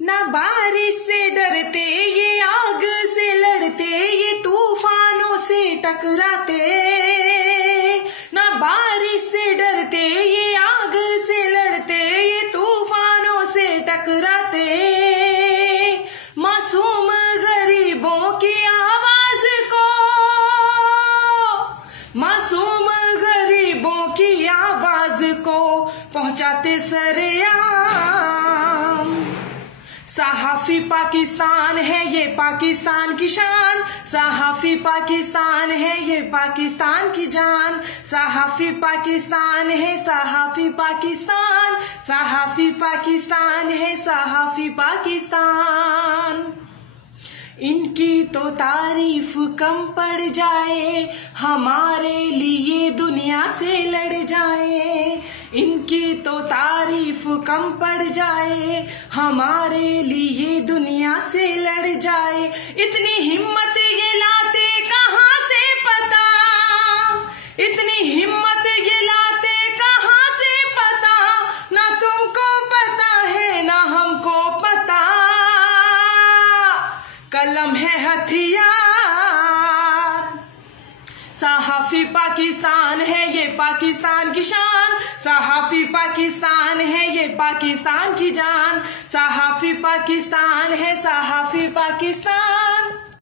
ना बारिश से डरते ये आग से लड़ते, ये तूफानों से टकराते। ना बारिश से डरते ये आग से लड़ते, ये तूफानों से टकराते। मासूम गरीबों की आवाज को, मासूम गरीबों की आवाज को पहुंचाते सरेआम। सहाफी पाकिस्तान है ये पाकिस्तान की शान, सहाफी पाकिस्तान है ये पाकिस्तान की जान। सहाफी पाकिस्तान है, सहाफी पाकिस्तान, सहाफी पाकिस्तान है, सहाफी पाकिस्तान। इनकी तो तारीफ कम पड़ जाए, हमारे लिए दुनिया से लड़ जाए। इनकी तो तारीफ कम पड़ जाए, हमारे लिए दुनिया से लड़ जाए। इतनी हिम्मत ये लाते कहाँ से पता, इतनी हिम्मत ये लाते कहाँ से पता। ना तुमको पता है ना हमको पता, कलम है हथियार। सहाफी पाकिस्तान है ये पाकिस्तान की शान, सहाफी पाकिस्तान है ये पाकिस्तान की जान। सहाफी पाकिस्तान है, सहाफी पाकिस्तान।